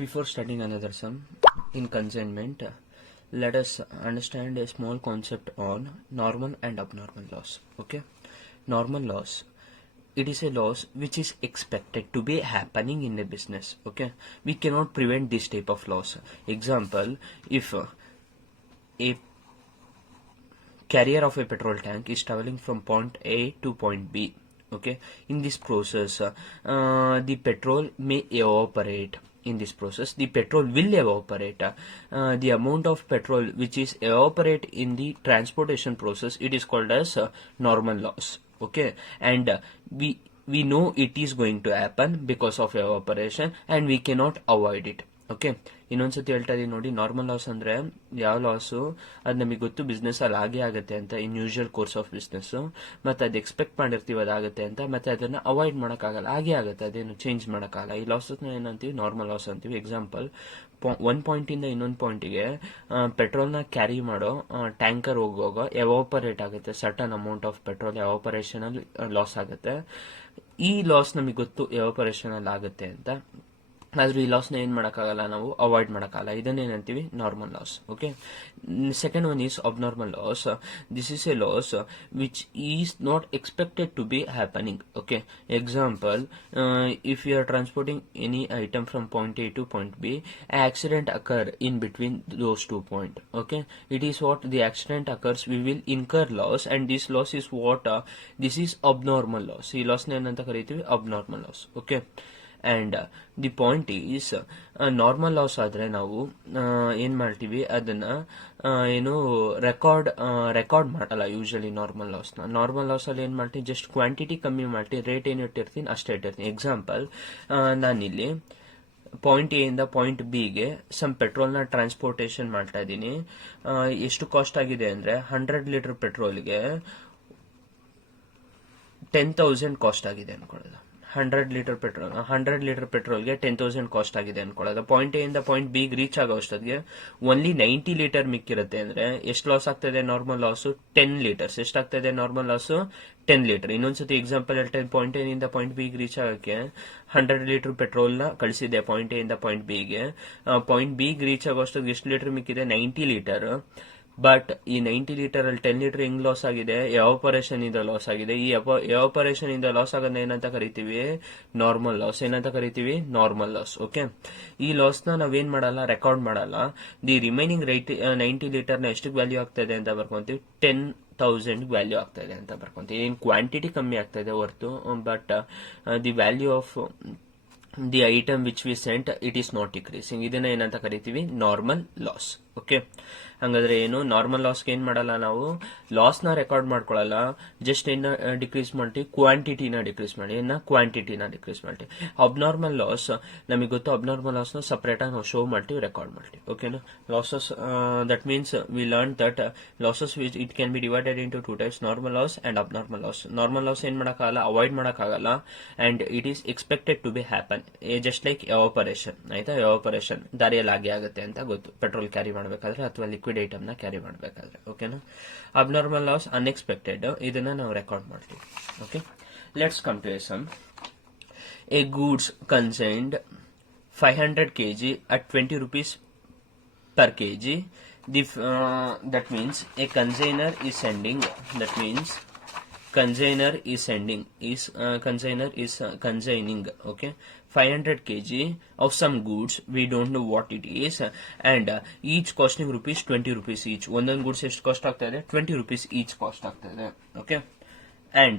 Before starting another sum in consignment, let us understand a small concept on normal and abnormal loss. Okay, normal loss. It is a loss which is expected to be happening in a business. Okay, we cannot prevent this type of loss. Example, if a carrier of a petrol tank is traveling from point A to point B. Okay, in this process, the petrol may evaporate. In this process, the petrol will evaporate. The amount of petrol which is evaporate in the transportation process, it is called as normal loss. Okay, and we know it is going to happen because of evaporation, and we cannot avoid it. Okay, ಇನ್ನೊಂದ್ಸತಿ ಹೇಳ್ತಾ ಇದೀನಿ ನೋಡಿ. Normal loss ಅಂದ್ರೆ ಯಾವ loss ಅದು ನಮಗೆ ಗೊತ್ತು business ಅಲ್ಲಿ ಆಗೇ ಆಗುತ್ತೆ ಅಂತ, ಇನ್ ಯೂಶುವಲ್ ಕೋರ್ಸ್ ಆಫ್ ಬಿಸ್ನೆಸ್, ಮತ್ತೆ ಅದು ಎಕ್ಸ್ಪೆಕ್ಟ್ ಮಾಡಿರ್ತೀವಿ ಅದಾಗುತ್ತೆ ಅಂತ, ಮತ್ತೆ ಅದನ್ನ ಅವಾಯ್ಡ್ ಮಾಡೋಕ್ಕಾಗಲ್ಲ, ಹಾಗೆ ಆಗುತ್ತೆ, ಅದೇನು ಚೇಂಜ್ ಮಾಡೋಕ್ಕಾಗಲ್ಲ. ಈ ಲಾಸಸ್ನ ಏನಂತೀವಿ? ನಾರ್ಮಲ್ ಲಾಸ್ ಅಂತೀವಿ. ಎಕ್ಸಾಂಪಲ್, ಒಂದು ಪಾಯಿಂಟಿಂದ ಇನ್ನೊಂದು ಪಾಯಿಂಟಿಗೆ ಪೆಟ್ರೋಲ್ನ ಕ್ಯಾರಿ ಮಾಡೋ ಟ್ಯಾಂಕರ್ ಹೋಗುವಾಗ ಎವಾಪರೇಟ್ ಆಗುತ್ತೆ, certain amount of petrol evaporation ಅಲ್ಲಿ ಲಾಸ್ ಆಗುತ್ತೆ. ಈ ಲಾಸ್ ನಮಗೆ ಗೊತ್ತು ಎವಾಪರೇಷನ್ ಅಲ್ಲಿ ಆಗುತ್ತೆ ಅಂತ, ಆದ್ರೂ ಈ ಲಾಸ್ನ ಏನ್ ಮಾಡೋಕ್ಕಾಗಲ್ಲ, ನಾವು ಅವಾಯ್ಡ್ ಮಾಡೋಕ್ಕಾಗಲ್ಲ. ಇದನ್ನೇನಂತೀವಿ? Normal loss. Okay, second one is abnormal loss. This is a loss which is not expected to be happening. Okay, example, if you are transporting any item from point A to point B, an accident occur in between those 2 points. Okay, it is what the accident occurs, we will incur loss, and this loss is what this is abnormal loss. ಈ loss ಏನಂತ ಕರೀತೀವಿ? Abnormal loss. Okay, and the point is, normal loss ಆದ್ರೆ ನಾವು ಏನ್ ಮಾಡ್ತೀವಿ, ಅದನ್ನ ಏನು record ಮಾಡಲ್ಲ ಯೂಶಲಿ. ನಾರ್ಮಲ್ ಲಾಸ್ ಅಲ್ಲಿ ಏನ್ ಮಾಡ್ತೀವಿ, ಜಸ್ಟ್ ಕ್ವಾಂಟಿಟಿ ಕಮ್ಮಿ ಮಾಡ್ತೀವಿ, ರೇಟ್ ಏನ್ ಇಟ್ಟಿರ್ತೀನಿ ಅಷ್ಟೇ ಇಟ್ಟಿರ್ತೀನಿ. ಎಕ್ಸಾಂಪಲ್, ನಾನಿಲ್ಲಿ ಪಾಯಿಂಟ್ ಎ ಇಂದ ಪಾಯಿಂಟ್ ಬಿ ಗೆ ಸಮ್ ಪೆಟ್ರೋಲ್ನ ಟ್ರಾನ್ಸ್ಪೋರ್ಟೇಷನ್ ಮಾಡ್ತಾ ಇದ್ದೀನಿ. ಎಷ್ಟು ಕಾಸ್ಟ್ ಆಗಿದೆ ಅಂದ್ರೆ 100 ಲೀಟರ್ ಪೆಟ್ರೋಲ್ಗೆ 10,000 ಕಾಸ್ಟ್ ಆಗಿದೆ ಅನ್ಕೊಳ್ಳೋದು. 100 ಲೀಟರ್ ಪೆಟ್ರೋಲ್ಗೆ 10,000 ಕಾಸ್ಟ್ ಆಗಿದೆ ಅನ್ಕೊಳ್ಳೋದು. ಪಾಯಿಂಟ್ ಎ ಇಂದ ಪಾಯಿಂಟ್ ಬಿ ರೀಚ್ ಆಗೋ ಅಷ್ಟೊತ್ತಿಗೆ ಓನ್ಲಿ 90 ಲೀಟರ್ ಮಿಕ್ಕಿರುತ್ತೆ ಅಂದ್ರೆ ಎಷ್ಟು ಲಾಸ್ ಆಗ್ತದೆ? Normal loss 10 litres. ಎಷ್ಟಾಗ್ತದೆ ನಾರ್ಮಲ್ ಲಾಸು? 10 ಲೀಟರ್. ಇನ್ನೊಂದ್ಸತಿ ಎಕ್ಸಾಂಪಲ್ ಹೇಳ್ತಾ, ಪಾಯಿಂಟ್ ಎ ಇಂದ ಪಾಯಿಂಟ್ ಬಿ ರೀಚ್ ಆಗಕ್ಕೆ 100 ಲೀಟರ್ ಪೆಟ್ರೋಲ್ ನ ಕಳಿಸಿದೆ ಪಾಯಿಂಟ್ ಎ ಇಂದ ಪಾಯಿಂಟ್ ಬಿ ಗೆ. ಪಾಯಿಂಟ್ ಬಿ ರೀಚ್ ಆಗೋ ಅಷ್ಟೊತ್ತಿಗೆ ಎಷ್ಟು ಲೀಟರ್ ಮಿಕ್ಕಿದೆ? 90 ಲೀಟರ್. ಬಟ್ ಈ 90 ಲೀಟರ್ ಅಲ್ಲಿ 10 ಲೀಟರ್ ಹೆಂಗ್ ಲಾಸ್ ಆಗಿದೆ? ಎವಾಪರೇಷನ್ ಇಂದ ಲಾಸ್ ಆಗಿದೆ. ಈ ಎವಾಪರೇಷನ್ ಇಂದ ಲಾಸ್ ಆಗೋದನ್ನ ಏನಂತ ಕರಿತೀವಿ? Normal loss. ಏನಂತ ಕರಿತೀವಿ? Normal loss. ಓಕೆ, ಈ ಲಾಸ್ ನ ನಾವೇನ್ ಮಾಡಲ್ಲ, ರೆಕಾರ್ಡ್ ಮಾಡಲ್ಲ. ದಿ ರಿಮೈನಿಂಗ್ 90 ಲೀಟರ್ ನ ಎಷ್ಟು ವ್ಯಾಲ್ಯೂ ಆಗ್ತದೆ ಅಂತ ಬರ್ಕೊಂತೀವಿ? 10,000 ವ್ಯಾಲ್ಯೂ ಆಗ್ತಾ ಇದೆ ಅಂತ ಬರ್ಕೊಂತೀವಿ. ಏನ್ ಕ್ವಾಂಟಿಟಿ ಕಮ್ಮಿ ಆಗ್ತಾ ಇದೆ ಹೊರತು, but the value of the item which we sent it is not decreasing. ಇದನ್ನ ಏನಂತ ಕರಿತೀವಿ? Normal loss. ಓಕೆ, ಹಂಗಾದ್ರೆ ಏನು? ನಾರ್ಮಲ್ ಲಾಸ್ಗೆ ಏನ್ ಮಾಡಲ್ಲ, ನಾವು ಲಾಸ್ ನ ರೆಕಾರ್ಡ್ ಮಾಡ್ಕೊಳ್ಳಲ್ಲ, ಜಸ್ಟ್ ಏನ ಡಿಕ್ರೀಸ್ ಮಾಡ್ತೀವಿ? ಕ್ವಾಂಟಿಟಿನ ಡಿಕ್ರೀಸ್ ಮಾಡ್ತೀವಿ. ಅಬ್ನಾರ್ಮಲ್ ಲಾಸ್ ನಮಗೆ ಗೊತ್ತು. ಅಬ್ನಾರ್ಮಲ್ ಲಾಸ್ ನ ಸಪರೇಟ್ ಆಗಿ ನಾವು ಶೋ ಮಾಡ್ತೀವಿ, ರೆಕಾರ್ಡ್ ಮಾಡ್ತೀವಿ. ಓಕೆನಾ? Losses, that means we learn that losses which it can be divided into 2 types, normal loss and abnormal loss. Normal loss ಏನ್ ಮಾಡಕ್ಕಾಗಲ್ಲ, ಅವಾಯ್ಡ್ ಮಾಡಕ್ಕಾಗಲ್ಲ, and it is expected to be happen, just like evaporation. ಆಯ್ತಾ? Evaporation ದಾರಿಯಲ್ಲಿ ಆಗಿ ಆಗುತ್ತೆ ಅಂತ ಗೊತ್ತು, petrol carry ಮಾಡಬೇಕಾದ್ರೆ ಅಥವಾ ಲಿಕ್ವಿಡ್ ಐಟಮ್ ನ ಕ್ಯಾರಿ ಮಾಡಬೇಕಾದ್ರೆ. ಓಕೆನಾ? ಅಬ್ನಾರ್ಮಲ್ ಲಾಸ್ ಅನ್ಎಕ್ಸ್ಪೆಕ್ಟೆಡ್, ಇದನ್ನ ನಾವು ರೆಕಾರ್ಡ್ ಮಾಡ್ತೀವಿ. Okay, let's come to a sum. A goods consigned 500 kg at 20 rupees per kg. That means a consignor is sending. That means consigner is consigning. Okay, 500 kg of some goods, we don't know what it is, and each costing rupees 20 rupees each. ಒಂದೊಂದು goods ಎಷ್ಟು cost ಆಗ್ತಾ ಇದೆ? 20 rupees each cost ಆಗ್ತಾ ಇದೆ. Okay, and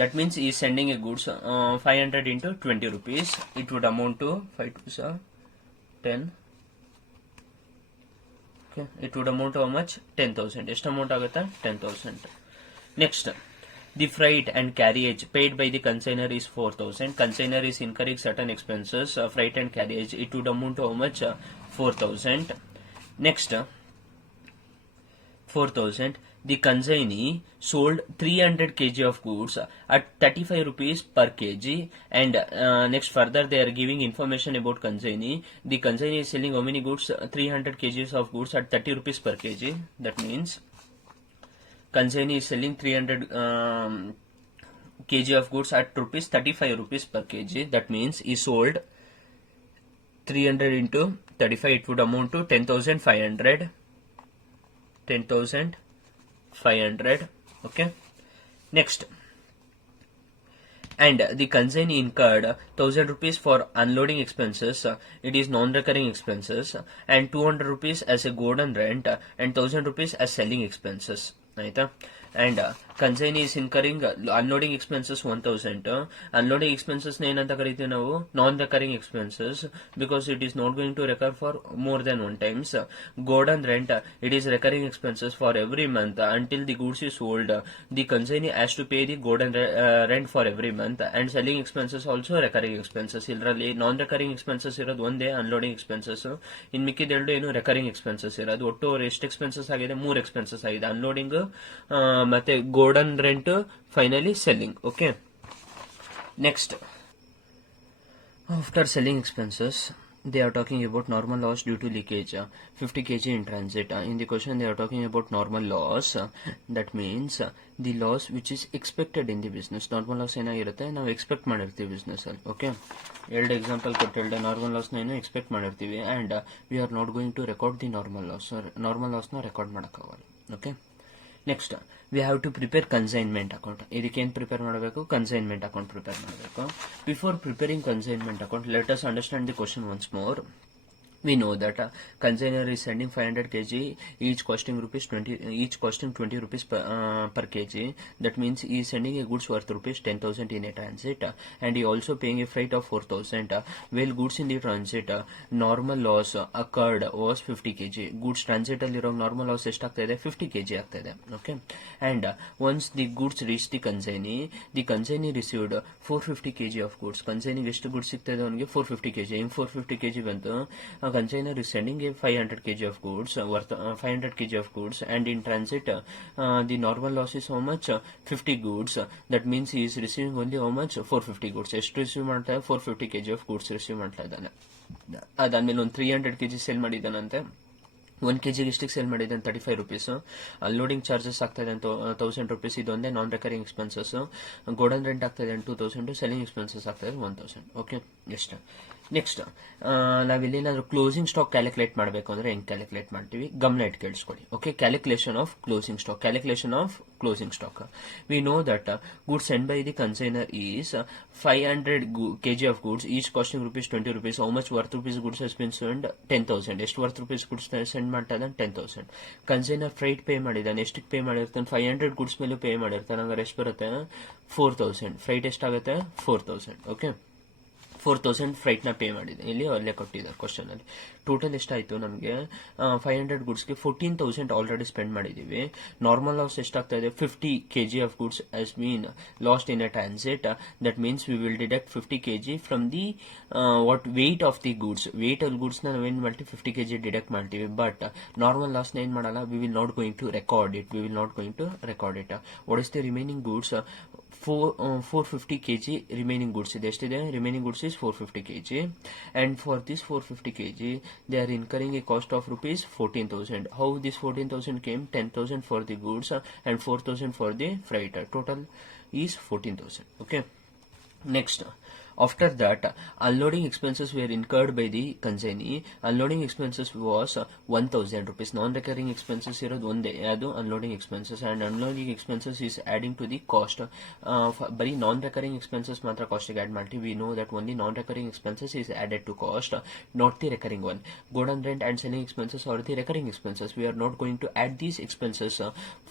that means he is sending a goods 500 into 20 rupees. It would amount to 5 to 10. Okay, it would amount to how much? 10,000. ಎಷ್ಟು amount ಆಗುತ್ತೆ? 10,000. Next, the freight and carriage paid by the consignor is 4,000. Consignor is incurring certain expenses, freight and carriage. It would amount to how much? 4,000. Next, 4,000. The consignee sold 300 kg of goods at 35 rupees per kg, and next further they are giving information about consignee. The consignee is selling how many goods? 300 kgs of goods at 30 rupees per kg. That means consignee is selling 300 kg of goods at 35 rupees per kg. That means he sold 300 into 35, it would amount to 10,500. 10,500. Okay. Next. And the consignee incurred 1,000 rupees for unloading expenses. It is non-recurring expenses, and 200 rupees as a golden rent, and 1,000 rupees as selling expenses. ಆಯ್ತಾ. And consignee is incurring unloading expenses 1,000. Unloading expenses ಏನಂತ ಕರಿತೀವಿ ನಾವು non recurring expenses, because it is not going to recur for more than one times. Godown rent, it is recurring expenses for every month until the goods is sold. The consignee has to pay the golden rent for every month, and selling expenses also recurring expenses. ಇದರಲ್ಲಿ ನಾನ್ recurring expenses ಇರೋದು ಒಂದೇ unloading expenses, ಇನ್ ಮಿಕ್ಕಿದೆರಡು ಏನು recurring expenses ಇರೋದು. ಒಟ್ಟು ಅವ್ರು ಎಷ್ಟು expenses ಆಗಿದೆ? 3 expenses ಆಗಿದೆ, ಅನ್ಲೋಡಿಂಗ್ ಮತ್ತೆ golden rent, finally selling. Okay. Next, after selling expenses, they are talking about normal loss due to leakage, 50 kg in transit. In the question they are talking about normal loss, that means the loss which is expected in the business. Normal loss ಏನಾಗಿರುತ್ತೆ? ನಾವು expect ಮಾಡಿರ್ತೀವಿ business ಅಲ್ಲಿ. Okay, ಎರಡು example ಕೊಟ್ಟಿಲ್ದೆ normal loss ನ expect ಮಾಡಿರ್ತೀವಿ, and we are not going to record the normal loss. Normal loss ನ record ಮಾಡೋಕ್ಕಾಗಲ್ಲ. Okay. Next, we have to prepare consignment account. ಇದಕ್ಕೆ ಏನು ಪ್ರಿಪೇರ್ ಮಾಡಬೇಕು? ಕನ್ಸೈನ್ಮೆಂಟ್ ಅಕೌಂಟ್ ಪ್ರಿಪೇರ್ ಮಾಡಬೇಕು. Before preparing consignment account, let us understand the question once more. We know that consignor is sending 500 kg, each costing 20 rupees per kg. That means he is sending a goods worth rupees 10,000 in a transit, and he also paying a freight of 4,000. While goods in the transit, normal loss occurred was 50 kg. Goods transit aliro normal loss ಎಷ್ಟಾಗ್ತಾ ಇದೆ? 50 kg ಆಗ್ತಾ ಇದೆ. Okay, and once the goods reached the consignee received 450 kg of goods. consignee ಎಷ್ಟು goods ಸಿಗ್ತಾ ಇದೆ ಅವನಿಗೆ? 450 kg. 450 kg ಬಂತು. Consignor is sending a 500 kg of goods, worth 500 kg of goods, and in transit the normal loss is how much? 50 goods. That means he is receiving only how much? 450 goods. ಎಷ್ಟು receive ಮಾಡ್ತಾ ಇದೆ? 450 kg of goods receive ಮಾಡ್ತಾ ಇದ್ದಾನೆ. ಅದಾದ್ಮೇಲೆ ಒಂದು 300 kg sale ಮಾಡಿದ್ದಾನಂತೆ. 1 kg ಎಷ್ಟಿಗೆ sale ಮಾಡಿದ್ದಾನೆ? 35 rupees. Unloading charges ಆಗ್ತಾ ಇದೆ 1,000 rupees. ಇದೊಂದೇ ನಾನ್ ರೆಕರಿಂಗ್ ಎಕ್ಸ್ಪೆನ್ಸಸ್. ಗೋಲ್ಡನ್ ರೆಂಟ್ ಆಗ್ತಾ ಇದೆ 2,000. ಸೆಲ್ಲಿಂಗ್ ಎಕ್ಸ್ಪೆನ್ಸಸ್ ಆಗ್ತಾ ಇದೆ 1,000. ಓಕೆ, ಎಷ್ಟು? ನೆಕ್ಸ್ಟ್, ನಾವಿಲ್ಲೇನಾದ್ರೂ ಕ್ಲೋಸಿಂಗ್ ಸ್ಟಾಕ್ ಕ್ಯಾಲ್ಕುಲೇಟ್ ಮಾಡಬೇಕು ಅಂದ್ರೆ ಹೆಂಗ್ ಕ್ಯಾಲ್ಕುಲೇಟ್ ಮಾಡ್ತೀವಿ? ಗಮನ ಇಟ್ಟು ಕೇಳಿಸ್ಕೊಳ್ಳಿ. Okay, calculation of closing stock. We know that goods sent by the consignor is 500 kg of goods, each costing rupees 20 rupees. How much worth rupees goods has been sent? 10,000. ಎಷ್ಟು worth rupees goods send ಮಾಡ್ತಾ ಇದ್ದಾನೆ? 10,000. Consignor freight pay ಮಾಡಿದ್ದಾನೆ. ಎಷ್ಟಕ್ಕೆ pay ಮಾಡಿರ್ತಾನೆ? 500 goods ಮೇಲೆ pay ಮಾಡಿರ್ತಾನೆ. ಹಂಗಾರೆ ಎಷ್ಟು ಬರುತ್ತೆ? 4,000. ಫ್ರೈಟ್ ಎಷ್ಟಾಗುತ್ತೆ? 4,000. ಓಕೆ, 4,000 ಫ್ರೈಟ್ ನ ಪೇ ಮಾಡಿದೆ. ಇಲ್ಲಿ ಅಲ್ಲೇ ಕೊಟ್ಟಿದ್ದಾರೆ ಕ್ವಶನ್ ಅಲ್ಲಿ. ಟೋಟಲ್ ಎಷ್ಟಾಯ್ತು ನಮಗೆ? 500 ಗುಡ್ಸ್ಗೆ 14,000 ಆಲ್ರೆಡಿ ಸ್ಪೆಂಡ್ ಮಾಡಿದೀವಿ. ನಾರ್ಮಲ್ ಲಾಸ್ ಎಷ್ಟಾಗ್ತಾ ಇದೆ? 50 kg of goods has been lost in a transit. That means we will deduct 50 kg from the weight of the goods. Weight of goods ನ ನಾವೇನ್ ಮಾಡ್ತೀವಿ? 50 kg ಡಿಡಕ್ಟ್ ಮಾಡ್ತೀವಿ. ಬಟ್ ನಾರ್ಮಲ್ ಲಾಸ್ ನ ಏನ್ ಮಾಡಲ್ಲ? We will not going to record it. What is the remaining goods? 450 kg remaining goods ಇದೆ. ಎಷ್ಟಿದೆ? Remaining goods is 450 kg, and for this 450 kg they are incurring a cost of rupees 14,000. How this 14,000 came? 10,000 for the goods and 4,000 for the freight. Total is 14,000. Okay, next, after that unloading expenses were incurred by the consignee. Unloading expenses was 1,000 rupees. Non-recurring expenses ಇರೋದು ಒಂದೇ, ಅದು unloading expenses, and unloading expenses is adding to the cost. ಬರೀ non-recurring expenses ಮಾತ್ರ cost ಗೆ add ಮಾಡ್ತೀವಿ. we know that only non-recurring expenses is added to cost, not the recurring one. Golden rent and selling expenses are the recurring expenses. We are not going to add these expenses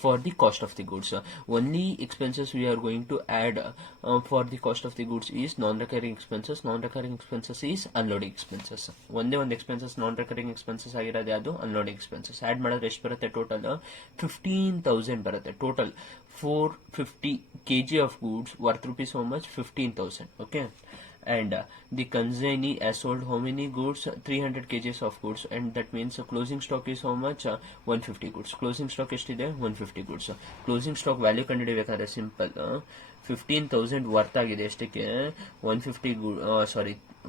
for the cost of the goods. Only expenses we are going to add for the cost of the goods is non-recurring expenses. Non-recurring expenses is unloading expenses. ಒಂದೇ ಒಂದು expenses non-recurring expenses ಆಗಿರೋದು ಯಾವುದು? unloading expenses. Add ಮಾಡಿದ್ರೆ ಎಷ್ಟು ಬರುತ್ತೆ? Total 15,000 ಬರುತ್ತೆ. Total 450 kg of goods worth rupees how much? 15,000. Okay, and the consignee has sold how many goods? 300 kgs of goods, and that means closing stock is how much? 150 goods. Closing stock ಎಷ್ಟಿದೆ? 150 goods. Closing stock value ಕಂಡುಹಿಡಿಯಬೇಕಾದ್ರೆ simple. 15,000 worth ಆಗಿದೆ ಎಷ್ಟಕ್ಕೆ? 150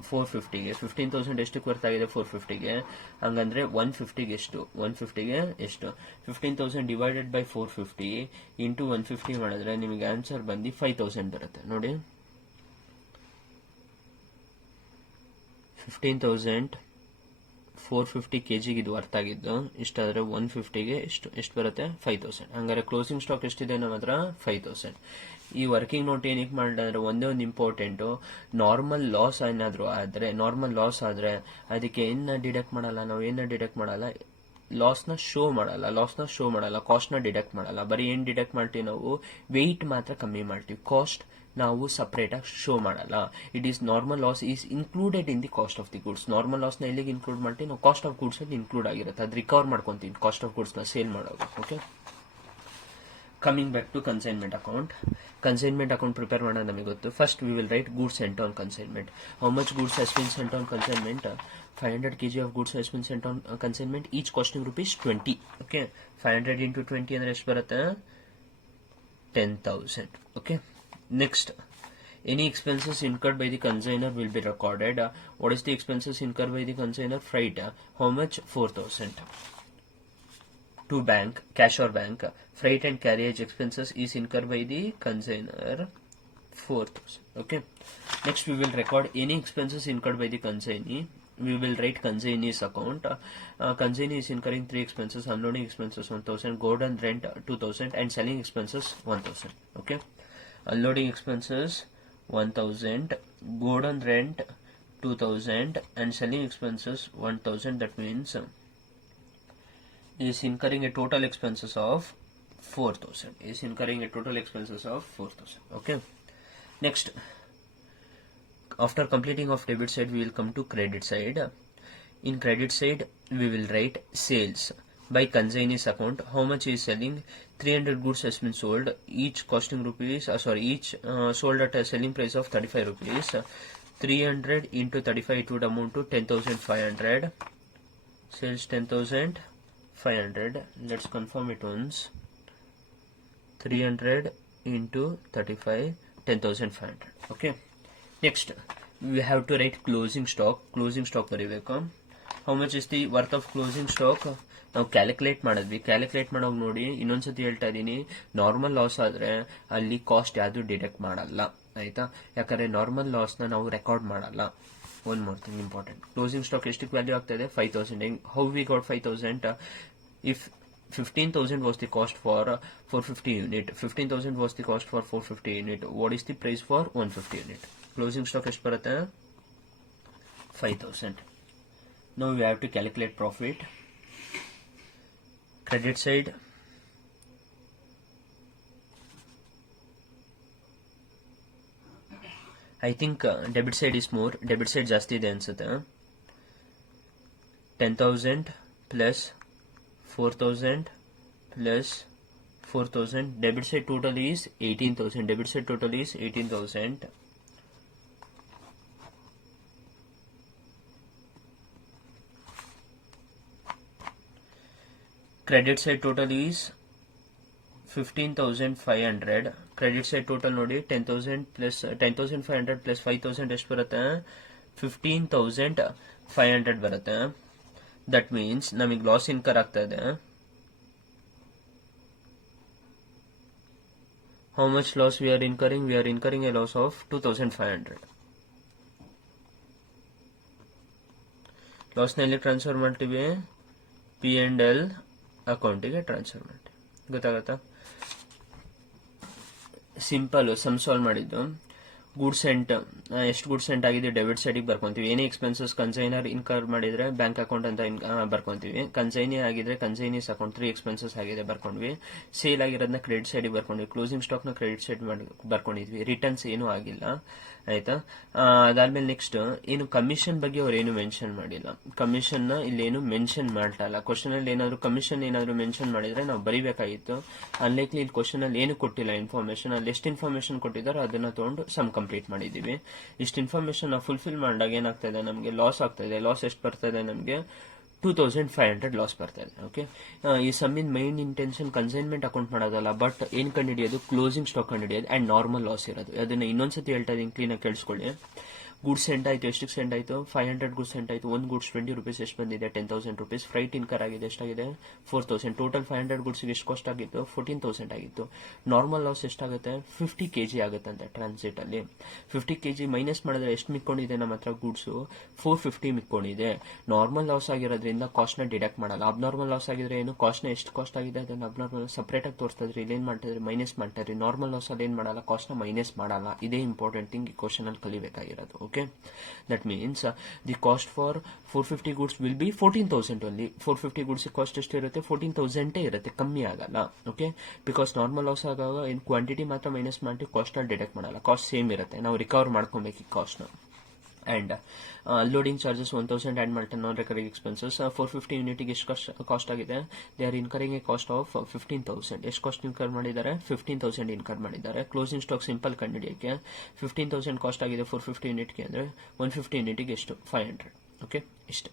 450ಗೆ. 15,000 ಎಷ್ಟಕ್ಕೆ worth ಆಗಿದೆ? 450ಗೆ. ಹಂಗಂದ್ರೆ 150ಗೆ ಎಷ್ಟು? 150ಗೆ ಎಷ್ಟು? 15,000 divided by 450 into 150 ಮಾಡಿದ್ರೆ ನಿಮಗೆ ಆನ್ಸರ್ ಬಂದು 5,000 ಬರುತ್ತೆ. ನೋಡಿ, 15,450 kg ಇದು ವರ್ತ್ ಆಗಿದ್ದು ಇಷ್ಟಾದ್ರೆ 150ಗೆ ಎಷ್ಟು ಬರುತ್ತೆ 5,000. ಹಂಗಾರೆ ಕ್ಲೋಸಿಂಗ್ ಸ್ಟಾಕ್ ಎಷ್ಟಿದೆ ನಮ್ಮ ಹತ್ರ 5,000. ಈ ವರ್ಕಿಂಗ್ ನೋಟ್ ಏನಕ್ಕೆ ಮಾಡಿದ್ರೆ ಒಂದೇ ಒಂದು ಇಂಪಾರ್ಟೆಂಟ್, ನಾರ್ಮಲ್ ಲಾಸ್ ಆದ್ರೆ ಅದಕ್ಕೆ ಏನ ಡಿಡಕ್ಟ್ ಮಾಡಲ್ಲ, ನಾವು ಏನ ಡಿಡಕ್ಟ್ ಮಾಡಲ್ಲ, ಲಾಸ್ನ ಶೋ ಮಾಡಲ್ಲ, ಕಾಸ್ಟ್ ನ ಡಿಡಕ್ಟ್ ಮಾಡಲ್ಲ. ಬರೀ ಏನ್ ಡಿಡಕ್ಟ್ ಮಾಡ್ತೀವಿ ನಾವು, ವೆಯ್ಟ್ ಮಾತ್ರ ಕಮ್ಮಿ ಮಾಡ್ತೀವಿ, ಕಾಸ್ಟ್ ನಾವು ಸಪರೇಟ್ ಆಗಿ ಶೋ ಮಾಡಲ್ಲ. It is normal loss is included in the cost of the goods. Normal loss ನ ಎಲ್ಲಿಗೆ ಇನ್ಕ್ಲೂಡ್ ಮಾಡ್ತೀವಿ ನಾವು, ಕಾಸ್ಟ್ ಆಫ್ ಗುಡ್ಸ್ ಅಲ್ಲಿ ಇನ್ಕ್ಲೂಡ್ ಆಗಿರುತ್ತೆ, ಅದು ರಿಕವರ್ ಮಾಡ್ಕೊಂತೀವಿ ಕಾಸ್ಟ್ ಆಫ್ ಗುಡ್ಸ್ ನ ಸೇಲ್ ಮಾಡೋದು. Okay, coming back to consignment account. Consignment account prepare ಮಾಡೋದು ನಮಗೆ ಗೊತ್ತು. First we will write goods sent on consignment. How much goods has been sent on consignment? 500 kg of goods has been sent on consignment, each costing rupees 20. Okay, 500 into 20 ಅಂದ್ರೆ ಎಷ್ಟು ಬರುತ್ತೆ? 10,000. Okay, next, any expenses incurred by the consignor will be recorded. What is the expenses incurred by the consignor? Freight. How much? 4,000. To bank, cash or bank, freight and carriage expenses is incurred by the consignor, 4,000. Okay, next we will record any expenses incurred by the consignee. We will write consignee's account. Consignee is incurring 3 expenses: unloading expenses 1,000, godown rent 2,000, and selling expenses 1,000. Okay, unloading expenses 1,000, godown rent 2,000, and selling expenses 1,000. That means is incurring a total expenses of 4,000. Okay, next, after completing of debit side, we will come to credit side. In credit side, we will write sales by consignee's account. How much is selling? 300 goods has been sold, each costing rupees, sold at a selling price of 35 rupees. 300 into 35, it would amount to 10,500. Sales 10,500. Let's confirm it once. 300 into 35, 10,500. Okay. Next, we have to write closing stock. ಬರೀಬೇಕು. How much is the worth of closing stock? ನಾವು calculate ಮಾಡಿದ್ವಿ. Calculate ಮಾಡೋವಾಗ ನೋಡಿ, ಇನ್ನೊಂದ್ಸತಿ ಹೇಳ್ತಾ ಇದೀನಿ, normal loss ಆದ್ರೆ ಅಲ್ಲಿ ಕಾಸ್ಟ್ ಯಾವುದು ಡಿಡಕ್ಟ್ ಮಾಡಲ್ಲ, ಆಯ್ತಾ? ಯಾಕಂದ್ರೆ ನಾರ್ಮಲ್ ಲಾಸ್ ನ ನಾವು ರೆಕಾರ್ಡ್ ಮಾಡಲ್ಲ. One more thing important, closing stock ಎಷ್ಟಕ್ಕೆ ವ್ಯಾಲ್ಯೂ ಆಗ್ತಾ ಇದೆ? 5,000. How we got 5,000? If 15,000 was the cost for 450 unit, 15,000 was the cost for 450 unit, what is the price for 150 unit? Closing stock ಎಷ್ಟು ಬರುತ್ತೆ? 5,000. Now we have to calculate profit. Credit side, I think debit side is more. Debit side ಜಾಸ್ತಿ ಇದೆ ಅನ್ಸುತ್ತೆ. 10,000 plus 4,000 plus 4,000. Debit side total is 18,000. Credit side total is 15,500. Credit side total ನೋಡಿ 10,000 plus 10,500 plus 5,000 ಎಷ್ಟು ಬರುತ್ತೆ? 15,500 ಬರುತ್ತೆ. That means ನಮಗೆ loss incur ಆಗ್ತಾ ಇದೆ. How much loss we are incurring? We are incurring a loss of 2,500. Loss ನಲ್ಲಿ transfer ಮಾಡ್ತೀವಿ, P&L ಅಕೌಂಟಿಗೆ ಟ್ರಾನ್ಸ್ಫರ್ ಮಾಡ್ತೀವಿ. ಗೊತ್ತಾಗತ್ತಾ? ಸಿಂಪಲ್ ಸಮ್ ಸಾಲ್ವ್ ಮಾಡಿದ್ದು. ಗೂಡ್ಸ್ ಸೆಂಟ್ ಎಷ್ಟು ಗೂಡ್ಸ್ ಸೆಂಟ್ ಆಗಿದೆ ಡೆಬಿಟ್ ಸೈಡಿಗೆ ಬರ್ಕೊಂತೀವಿ. ಏನೇ ಎಕ್ಸ್ಪೆನ್ಸಸ್ ಕನ್ಸೈನರ್ ಇನ್ಕರ್ ಮಾಡಿದ್ರೆ ಬ್ಯಾಂಕ್ ಅಕೌಂಟ್ ಅಂತ ಬರ್ಕೊಂತೀವಿ. ಕನ್ಸೈನಿ ಆಗಿದ್ರೆ ಕನ್ಸೈನೀಸ್ ಅಕೌಂಟ್ 3 ಎಕ್ಸ್ಪೆನ್ಸಸ್ ಆಗಿದೆ ಬರ್ಕೊಂಡ್ವಿ. ಸೇಲ್ ಆಗಿರೋದನ್ನ ಕ್ರೆಡಿಟ್ ಸೈಡಿಗೆ ಬರ್ಕೊಂಡ್ವಿ. ಕ್ಲೋಸಿಂಗ್ ಸ್ಟಾಕ್ ನ ಕ್ರೆಡಿಟ್ ಸೈಡ್ ಬರ್ಕೊಂಡಿದ್ವಿ. ರಿಟರ್ನ್ಸ್ ಏನೂ ಆಗಿಲ್ಲ, ಆಯ್ತಾ? ಅದಾದ್ಮೇಲೆ ನೆಕ್ಸ್ಟ್ ಏನು ಕಮಿಷನ್ ಬಗ್ಗೆ ಅವ್ರು ಏನು ಮೆನ್ಷನ್ ಮಾಡಿಲ್ಲ. ಕಮಿಷನ್ ನ ಇಲ್ಲಿ ಏನು ಮೆನ್ಷನ್ ಮಾಡ್ತಾ ಇಲ್ಲ. ಕ್ವಶನ್ ಅಲ್ಲಿ ಏನಾದ್ರು ಕಮಿಷನ್ ಏನಾದ್ರು ಮೆನ್ಷನ್ ಮಾಡಿದ್ರೆ ನಾವು ಬರೀಬೇಕಾಗಿತ್ತು. ಅನ್ಲೈಕ್ಲಿ ಇಲ್ಲಿ ಕ್ವಶನ್ ಅಲ್ಲಿ ಏನು ಕೊಟ್ಟಿಲ್ಲ ಇನ್ಫಾರ್ಮೇಶನ್. ಅಲ್ಲಿ ಎಷ್ಟು ಇನ್ಫಾರ್ಮೇಶನ್ ಕೊಟ್ಟಿದ್ದಾರೆ ಅದನ್ನ ತಗೊಂಡು ಸಮ್ ಕಂಪ್ಲೀಟ್ ಮಾಡಿದೀವಿ. ಇಷ್ಟು ಇನ್ಫಾರ್ಮೇಶನ್ ನಾವು ಫುಲ್ಫಿಲ್ ಮಾಡಿದಾಗ ಏನಾಗ್ತಾ ಇದೆ, ನಮಗೆ ಲಾಸ್ ಆಗ್ತಾ ಇದೆ. ಲಾಸ್ ಎಷ್ಟು ಬರ್ತಾ ಇದೆ ನಮಗೆ? 2,500 ಲಾಸ್ ಬರ್ತಾ ಇದೆ. ಓಕೆ, ಈ ಸಮ್ಮಿನ ಮೈನ್ ಇಂಟೆನ್ಷನ್ ಕನ್ಸೈನ್ಮೆಂಟ್ ಅಕೌಂಟ್ ಮಾಡೋದಲ್ಲ, ಬಟ್ ಏನ್ ಕಂಡುಹಿಡಿಯೋದು? ಕ್ಲೋಸಿಂಗ್ ಸ್ಟಾಕ್ ಕಂಡುಹಿಡಿಯೋದು ಅಂಡ್ ನಾರ್ಮಲ್ ಲಾಸ್ ಇರೋದು. ಅದನ್ನ ಇನ್ನೊಂದ್ಸತಿ ಹೇಳ್ತಾ ಇದೀನಿ, ಕ್ಲೀನ್ ಆಗಿ ಕೇಳಿಸ್ಕೊಳ್ಳಿ. ಗೂಡ್ಸ್ ಸೆಂಡ್ ಆಯಿತು, ಎಷ್ಟಕ್ಕೆ ಸೆಂಡ್ ಆಯಿತು? 500 ಗೂಡ್ಸ್ ಸೆಂಡ್ ಆಯಿತು. ಒಂದು ಗೂಡ್ಸ್ 20 rupees ಎಷ್ಟು ಬಂದಿದೆ? 10,000 rupees. ಫ್ರೈಟ್ ಇನ್ಕರ್ ಆಗಿದೆ, ಎಷ್ಟಾಗಿದೆ? 4,000. ಟೋಟಲ್ 500 ಗೂಡ್ಸ್ಗೆ ಎಷ್ಟು ಕಾಸ್ಟ್ ಆಗಿತ್ತು? 14,000 ಆಗಿತ್ತು. ನಾರ್ಮಲ್ ಲಾಸ್ ಎಷ್ಟಾಗುತ್ತೆ? 50 kg ಆಗುತ್ತಂತೆ ಟ್ರಾನ್ಸಿಟ್ ಅಲ್ಲಿ. 50 kg ಮೈನಸ್ ಮಾಡಿದ್ರೆ ಎಷ್ಟು ಮಿಕ್ಕೊಂಡಿದೆ ನಮ್ಮ ಹತ್ರ? ಗೂಡ್ಸು 450 ಮಿಕ್ಕೊಂಡಿದೆ. ನಾರ್ಮಲ್ ಲಾಸ್ ಆಗಿರೋದ್ರಿಂದ ಕಾಸ್ಟ್ ನ ಡಿಡಕ್ಟ್ ಮಾಡಲ್ಲ. ಅಬ್ನಾರ್ಮಲ್ ಲಾಸ್ ಆಗಿದ್ರೆ ಏನು? ಕಾಸ್ಟ್ ನ ಎಷ್ಟು ಕಾಸ್ಟ್ ಆಗಿದೆ ಅದನ್ನ ಅಬ್ನಾರ್ಮಲ್ ಸಪರೇಟ್ ಆಗಿ ತೋರಿಸ್ತಾ ಇದ್ರೆ ಇಲ್ಲಿ ಏನ್ ಮಾಡ್ತಾ ಮೈನಸ್ ಮಾಡ್ತಾ ಇದ್ರಿ. ನಾರ್ಮಲ್ ಲಾಸ್ ಅಲ್ಲಿ ಏನ್ ಮಾಡಲ್ಲ, ಕಾಸ್ಟ್ ನ ಮೈನಸ್ ಮಾಡಲ್ಲ. ಇದೇ ಇಂಪಾರ್ಟೆಂಟ್ ಥಿಂಗ್ ಈ ಕ್ವಶನ್ ಅಲ್ಲಿ ಕಲಿಬೇಕಾಗಿರೋದು. Okay, that means the cost for 450 goods will be 14,000 only. 450 goods cost ಎಷ್ಟು ಇರುತ್ತೆ? 14,000 ಇರುತ್ತೆ, ಕಮ್ಮಿ ಆಗಲ್ಲ. ಓಕೆ, ಬಿಕಾಸ್ ನಾರ್ಮಲ್ ಲಾಸ್ ಆಗಾಗ ಇನ್ ಕ್ವಾಂಟಿಟಿ ಮಾತ್ರ ಮೈನಸ್ ಮಾಡಿ ಕಾಸ್ಟ್ ನ ಡಿಡಕ್ಟ್ ಮಾಡಲ್ಲ. ಕಾಸ್ಟ್ ಸೇಮ್ ಇರುತ್ತೆ, ನಾವು ರಿಕವರ್ ಮಾಡ್ಕೊಬೇಕು ಈ ಕಾಸ್ಟ್ ನ. ಅಂಡ್ ಅನ್ಲೋಡಿಂಗ್ ಚಾರ್ಜಸ್ 1,000 ಆಡ್ ಮಾಡ್ತಾರೆ. ನಾನ್ ರೆಕರಿಂಗ್ ಎಕ್ಸ್ಪೆನ್ಸಸ್ 450 ಯೂನಿಟ್ಗೆ ಎಷ್ಟು ಕಾಸ್ಟ್ ಆಗಿದೆ? They are incurring a cost of 15,000. ಎಷ್ಟು ಕಾಸ್ಟ್ ಇನ್ಕರ್ ಮಾಡಿದ್ದಾರೆ? 15,000 ಇನ್ಕರ್ ಮಾಡಿದ್ದಾರೆ. ಕ್ಲೋಸಿಂಗ್ ಸ್ಟಾಕ್ ಸಿಂಪಲ್ ಕಂಡುಹಿಡಿಯಕ್ಕೆ 15,000 ಕಾಸ್ಟ್ ಆಗಿದೆ 450 ಯೂನಿಟ್ಗೆ ಅಂದ್ರೆ 150 ಯೂನಿಟ್ಗೆ ಎಷ್ಟು? 500. ಓಕೆ, ಇಷ್ಟು.